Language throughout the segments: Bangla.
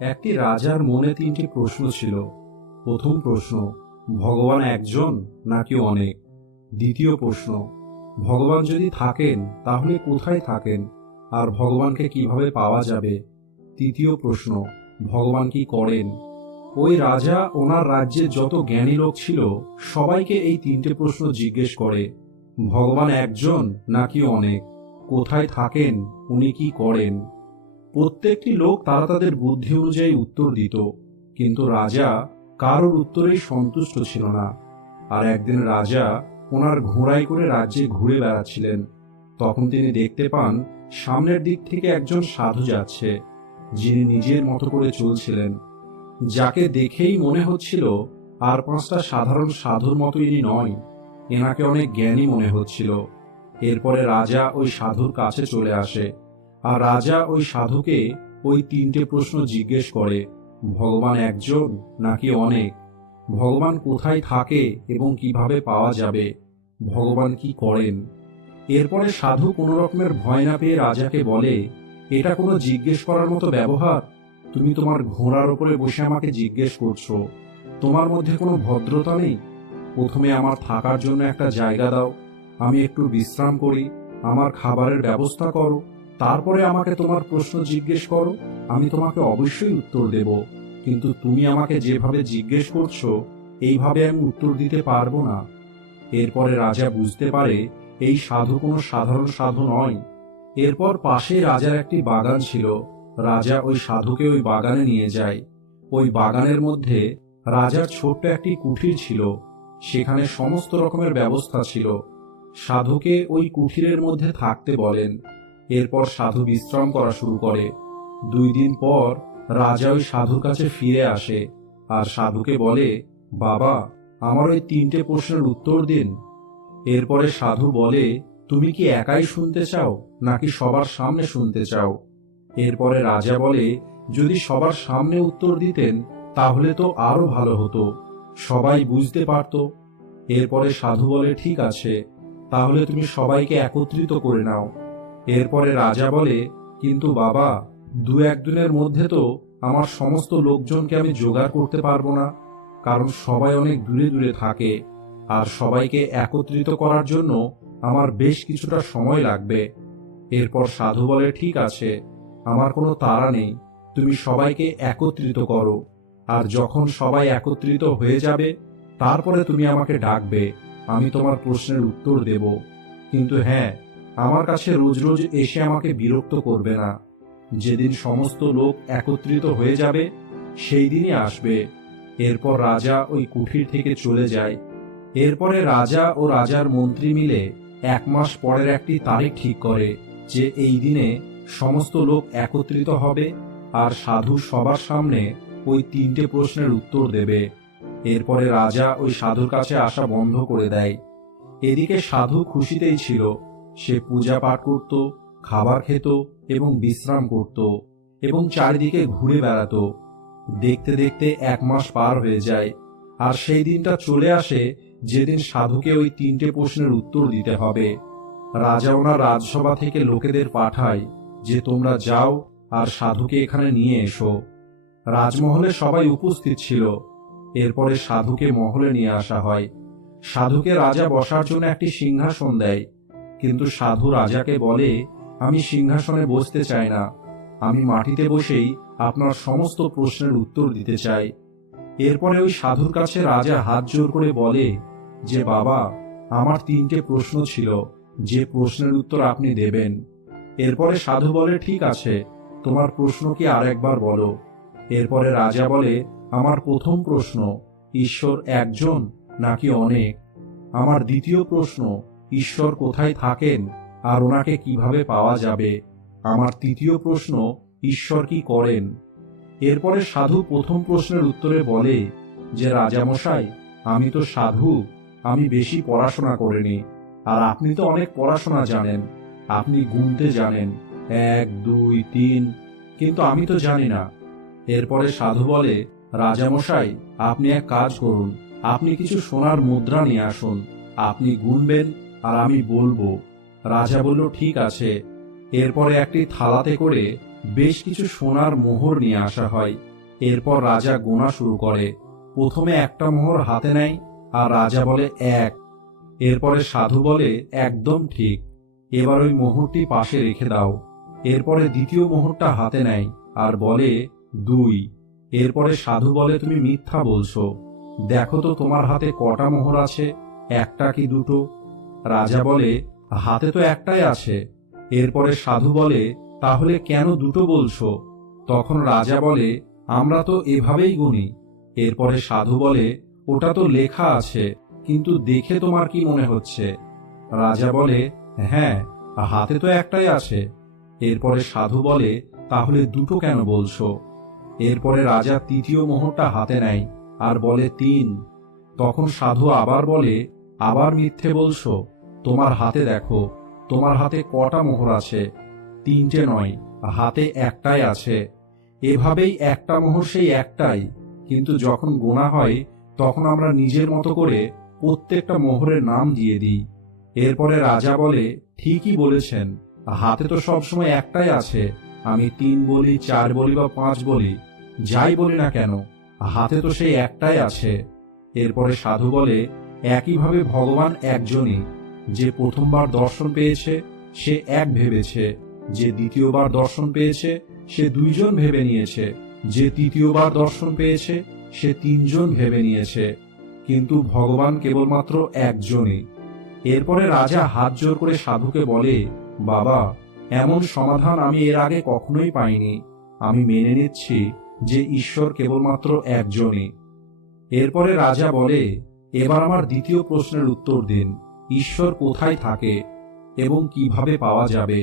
একটি রাজার মনে তিনটি প্রশ্ন ছিল। প্রথম প্রশ্ন, ভগবান একজন নাকি অনেক? দ্বিতীয় প্রশ্ন, ভগবান যদি থাকেন তাহলে কোথায় থাকেন, আর ভগবানকে কিভাবে পাওয়া যাবে? তৃতীয় প্রশ্ন, ভগবান কি করেন? ওই রাজা ওনার রাজ্যে যত জ্ঞানী লোক ছিল সবাইকে এই তিনটে প্রশ্ন জিজ্ঞেস করে, ভগবান একজন নাকি অনেক, কোথায় থাকেন, উনি কি করেন? প্রত্যেকটি লোক তারা তাদের বুদ্ধি অনুযায়ী উত্তর দিত, কিন্তু রাজা কারোর উত্তরেই সন্তুষ্ট ছিল না। আর একদিন রাজা ওনার ঘোড়ায় করে রাজ্যে ঘুরে বেড়াচ্ছিলেন। তখন তিনি দেখতে পান সামনের দিক থেকে একজন সাধু যাচ্ছে, যিনি নিজের মতো করে চলছিলেন, যাকে দেখেই মনে হচ্ছিল আর পাঁচটা সাধারণ সাধুর মতো ইনি নয়, এনাকে অনেক জ্ঞানী মনে হচ্ছিল। এরপরে রাজা ওই সাধুর কাছে চলে আসে, আর রাজা ওই সাধুকে ওই তিনটে প্রশ্ন জিজ্ঞেস করে, ভগবান একজন নাকি অনেক, ভগবান কোথায় থাকে এবং কিভাবে পাওয়া যাবে, ভগবান কি করেন? এরপরে সাধু কোনো রকমের ভয় না পেয়ে রাজাকে বলে, এটা কোনো জিজ্ঞেস করার মতো ব্যবহার? তুমি তোমার ঘোড়ার উপরে বসে আমাকে জিজ্ঞেস করছো, তোমার মধ্যে কোনো ভদ্রতা নেই? প্রথমে আমার থাকার জন্য একটা জায়গা দাও, আমি একটু বিশ্রাম করি, আমার খাবারের ব্যবস্থা করো, তারপরে আমাকে তোমার প্রশ্ন জিজ্ঞেস করো, আমি তোমাকে অবশ্যই উত্তর দেব। কিন্তু তুমি আমাকে যেভাবে জিজ্ঞেস করছো এইভাবে আমি উত্তর দিতে পারবো না। এরপরে রাজা বুঝতে পারে এই সাধু কোনো সাধারণ সাধু নয়। এরপর পাশে রাজার একটি বাগান ছিল। রাজা ওই সাধুকে ওই বাগানে নিয়ে যায়। ওই বাগানের মধ্যে রাজার ছোট্ট একটি কুঠির ছিল, সেখানে সমস্ত রকমের ব্যবস্থা ছিল। সাধুকে ওই কুঠিরের মধ্যে থাকতে বলেন। এরপর সাধু বিশ্রাম করা শুরু করে। 2 দিন পর রাজা ওই সাধুর কাছে ফিরে আসে, আর সাধুকে বলে, বাবা, আমার ওই 3টে প্রশ্নের উত্তর দিন। এরপরে সাধু বলে, তুমি কি একাই শুনতে চাও নাকি সবার সামনে শুনতে চাও? এরপরে রাজা বলে, যদি সবার সামনে উত্তর দিতেন তাহলে তো আরো ভালো হতো, সবাই বুঝতে পারত। এরপরে সাধু বলে, ঠিক আছে, তাহলে তুমি সবাইকে একত্রিত করে নাও। এরপরে রাজা বলে, কিন্তু বাবা, 2-1 দিনের মধ্যে তো আমার সমস্ত লোকজনকে আমি জোগাড় করতে পারবো না, কারণ সবাই অনেক দূরে দূরে থাকে, আর সবাইকে একত্রিত করার জন্য আমার বেশ কিছুটা সময় লাগবে। এরপর সাধু বলে, ঠিক আছে, আমার কোনো তাড়া নেই, তুমি সবাইকে একত্রিত করো, আর যখন সবাই একত্রিত হয়ে যাবে তারপরে তুমি আমাকে ডাকবে, আমি তোমার প্রশ্নের উত্তর দেব। কিন্তু হ্যাঁ, আমার কাছে রোজ রোজ এসে আমাকে বিরক্ত করবে না। যেদিন সমস্ত লোক একত্রিত হয়ে যাবে সেই দিনই আসবে। এরপর রাজা ওই কুঠির থেকে চলে যায়। এরপরে রাজা ও রাজার মন্ত্রী মিলে 1 মাস পরের একটি তারিখ ঠিক করে যে এই দিনে সমস্ত লোক একত্রিত হবে, আর সাধু সবার সামনে ওই 3টে প্রশ্নের উত্তর দেবে। এরপরে রাজা ওই সাধুর কাছে আসা বন্ধ করে দেয়। এদিকে সাধু খুশিতেই ছিল। সে পূজা পাঠ করত, খাবার খেত এবং বিশ্রাম করত, এবং চারিদিকে ঘুরে বেড়াতো। দেখতে দেখতে 1 মাস পার হয়ে যায়, আর সেই দিনটা চলে আসে যেদিন সাধুকে ওই 3টে প্রশ্নের উত্তর দিতে হবে। রাজা ওনার রাজসভা থেকে লোকেদের পাঠায় যে তোমরা যাও আর সাধুকে এখানে নিয়ে এসো। রাজমহলে সবাই উপস্থিত ছিল। এরপরে সাধুকে মহলে নিয়ে আসা হয়। সাধুকে রাজা বসার জন্য একটি সিংহাসন দেয়, কিন্তু সাধু রাজাকে বলে, আমি সিংহাসনে বসতে চাই না, আমি মাটিতে বসেই আপনার সমস্ত প্রশ্নের উত্তর দিতে চাই। এরপরে ওই সাধুর কাছে রাজা হাত জোর করে বলে যে, বাবা, আমার 3টে প্রশ্ন ছিল, যে প্রশ্নের উত্তর আপনি দেবেন। এরপরে সাধু বলে, ঠিক আছে, তোমার প্রশ্ন কি আরেকবার বলো। এরপরে রাজা বলে, আমার প্রথম প্রশ্ন, ঈশ্বর একজন নাকি অনেক? আমার দ্বিতীয় প্রশ্ন, ঈশ্বর কোথায় থাকেন আর ওনাকে কিভাবে পাওয়া যাবে? আমার তৃতীয় প্রশ্ন, ঈশ্বর কি করেন? এরপরে সাধু প্রথম প্রশ্নের উত্তরে বলে যে, রাজামশাই, আমি তো সাধু, আমি বেশি পড়াশোনা করিনি, আর আপনি তো অনেক পড়াশোনা জানেন, আপনি গুনতে জানেন 1, 2, 3, কিন্তু আমি তো জানি না। এরপরে সাধু বলে, রাজামশাই, আপনি এক কাজ করুন, আপনি কিছু সোনার মুদ্রা নিয়ে আসুন, আপনি গুনবেন আর আমি বলবো। রাজা বলল, ঠিক আছে। এরপরে একটি থালাতে করে বেশ কিছু সোনার মোহর নিয়ে আসা হয়। এরপর রাজা গোনা শুরু করে। প্রথমে একটা মোহর হাতে নেয় আর রাজা বলে 1। এরপরে সাধু বলে একদম ঠিক, এবার ওই মোহরটি পাশে রেখে দাও। এরপরে দ্বিতীয় মোহরটা হাতে নেয় আর বলে 2। এরপরে সাধু বলে তুমি মিথ্যা বলছো, দেখো তো তোমার হাতে কটা মোহর আছে, একটা কি দুটো? রাজা বলে হাতে তো একটাই আছে। এরপরে সাধু বলে তাহলে কেন দুটো বলছো? তখন রাজা বলে আমরা তো এভাবেই গুনি। এরপরে সাধু বলে ওটা তো লেখা আছে, কিন্তু দেখে তোমার কি মনে হচ্ছে? রাজা বলে হ্যাঁ, হাতে তো একটাই আছে। এরপরে সাধু বলে তাহলে দুটো কেন বলছো? এরপরে রাজা তৃতীয় মোহরটা হাতে নেয় আর বলে 3। তখন সাধু আবার বলে আবার মিথ্যে বলছো, তোমার হাতে দেখো, তোমার হাতে কটা মোহর আছে? 3টে নয়, হাতে একটাই আছে। এভাবেই একটা মোহর সেই একটাই, কিন্তু যখন গোনা হয় তখন আমরা নিজের মতো করে প্রত্যেকটা মোহরের নাম দিয়ে দিই। এরপরে রাজা বলে ঠিকই বলেছেন, হাতে তো সবসময় একটাই আছে। আমি 3 বলি, 4 বলি বা 5 বলি, যাই বলি না কেন, হাতে তো সেই একটাই আছে। এরপরে সাধু বলে একইভাবে ভগবান একজনই। যে প্রথমবার দর্শন পেয়েছে সে এক ভেবেছে, যে দ্বিতীয়বার দর্শন পেয়েছে সে 2 জন ভেবে নিয়েছে, যে তৃতীয়বার দর্শন পেয়েছে সে 3 জন ভেবে নিয়েছে, কিন্তু ভগবান কেবলমাত্র একজনই। এরপরে রাজা হাত জোর করে সাধুকে বলে বাবা, এমন সমাধান আমি এর আগে কখনোই পাইনি। আমি মেনে নিচ্ছি যে ঈশ্বর কেবলমাত্র একজনই। এরপরে রাজা বলে এবার আমার দ্বিতীয় প্রশ্নের উত্তর দিন, ঈশ্বর কোথায় থাকে এবং কিভাবে পাওয়া যাবে?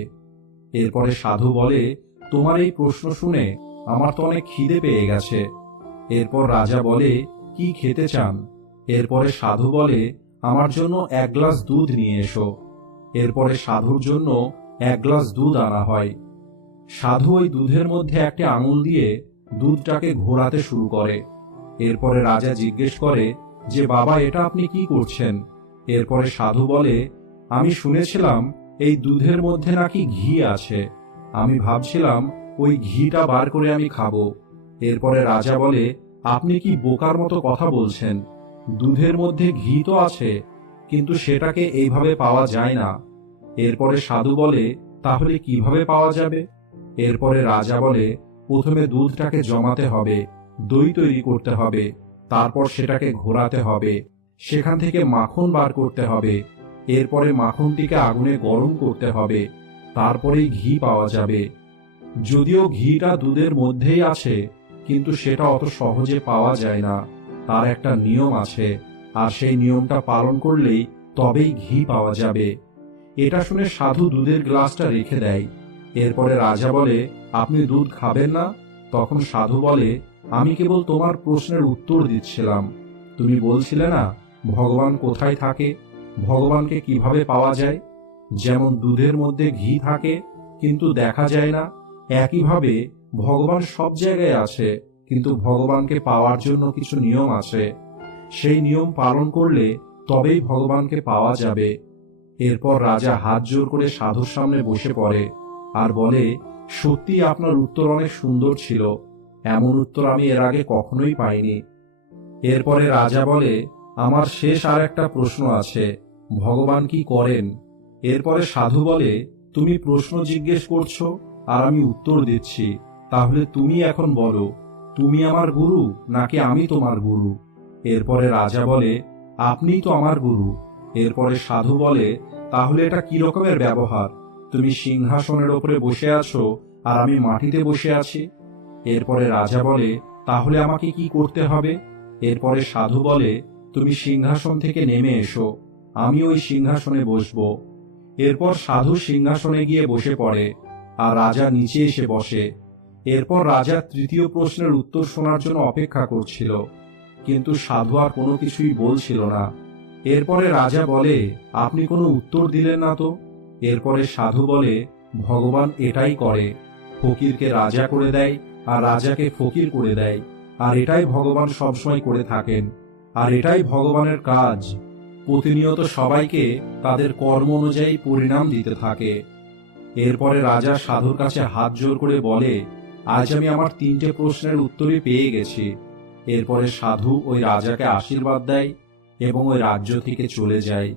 এরপরে সাধু বলে তোমার এই প্রশ্ন শুনে আমার তো অনেক খিদে পেয়ে গেছে। এরপর রাজা বলে কি খেতে চান? এরপরে সাধু বলে আমার জন্য 1 গ্লাস দুধ নিয়ে এসো। এরপরে সাধুর জন্য 1 গ্লাস দুধ আনা হয়। সাধু ওই দুধের মধ্যে একটা আঙুল দিয়ে দুধটাকে ঘোরাতে শুরু করে। এরপরে রাজা জিজ্ঞেস করে যে বাবা, এটা আপনি কি করছেন? এরপরে সাধু বলে আমি শুনেছিলাম এই দুধের মধ্যে নাকি ঘি আছে, আমি ভাবছিলাম ওই ঘিটা বার করে আমি খাবো। এরপরে রাজা বলে আপনি কি বোকার মতো কথা বলছেন? দুধের মধ্যে ঘি তো আছে, কিন্তু সেটাকে এইভাবে পাওয়া যায় না। এরপরে সাধু বলে তাহলে কিভাবে পাওয়া যাবে? এরপরে রাজা বলে প্রথমে দুধটাকে জমাতে হবে, দই তৈরি করতে হবে, তারপর সেটাকে ঘোরাতে হবে, সেখান থেকে মাখন বার করতে হবে, এরপরে মাখনটিকে আগুনে গরম করতে হবে, তারপরেই ঘি পাওয়া যাবে। যদিও ঘিটা দুধের মধ্যেই আছে, কিন্তু সেটা অত সহজে পাওয়া যায় না, তার একটা নিয়ম আছে, আর সেই নিয়মটা পালন করলেই তবেই ঘি পাওয়া যাবে। এটা শুনে সাধু দুধের গ্লাসটা রেখে দেয়। এরপরে রাজা বলে আপনি দুধ খাবেন না? তখন সাধু বলে আমি কেবল তোমার প্রশ্নের উত্তর দিচ্ছিলাম। তুমি বলছিলে না ভগবান কোথায় থাকে, ভগবানকে কিভাবে পাওয়া যায়? যেমন দুধের মধ্যে ঘি থাকে কিন্তু দেখা যায় না, একইভাবে ভগবান সব জায়গায় আছে, কিন্তু ভগবানকে পাওয়ার জন্য কিছু নিয়ম আছে। সেই নিয়ম পালন করলে তবেই ভগবানকে পাওয়া যাবে। এরপর রাজা হাত জোর করে সাধুর সামনে বসে পড়ে আর বলে সত্যি আপনার উত্তর অনেক সুন্দর ছিল, এমন উত্তর আমি এর আগে কখনোই পাইনি। এরপরে রাজা বলে আমার শেষ আর একটা প্রশ্ন আছে, ভগবান কি করেন? এরপরে সাধু বলে তুমি প্রশ্ন জিজ্ঞেস করছো আর আমি উত্তর দিচ্ছি, তাহলে তুমি এখন বলো তুমি আমার গুরু নাকি আমি তোমার গুরু? এরপরে রাজা বলে আপনিই তো আমার গুরু। এরপরে সাধু বলে তাহলে এটা কি রকমের ব্যবহার, তুমি সিংহাসনের ওপরে বসে আছো আর আমি মাটিতে বসে আছি? এরপরে রাজা বলে তাহলে আমাকে কি করতে হবে? এরপরে সাধু বলে তুমি সিংহাসন থেকে নেমে এসো, আমি ওই সিংহাসনে বসবো। এরপর সাধু সিংহাসনে গিয়ে বসে পড়ে আর রাজা নিচে এসে বসে। এরপর রাজা তৃতীয় প্রশ্নের উত্তর শোনার জন্য অপেক্ষা করছিল, কিন্তু সাধু আর কোনো কিছুই বলছিল না। এরপরে রাজা বলে আপনি কোনো উত্তর দিলেন না তো? এরপরে সাধু বলে ভগবান এটাই করে, ফকিরকে রাজা করে দেয় আর রাজাকে ফকির করে দেয়, আর এটাই ভগবান সবসময় করে থাকেন, আর এটাই ভগবানের কাজ, প্রতিনিয়ত সবাইকে তাদের কর্ম অনুযায়ী পরিণাম দিতে থাকে। এরপরে রাজা সাধুর কাছে হাত জোর করে বলে, আজ আমি আমার 3টে প্রশ্নের উত্তরই পেয়ে গেছি। এরপরে সাধু ওই রাজাকে আশীর্বাদ দেয় এবং ওই রাজ্য থেকে চলে যায়।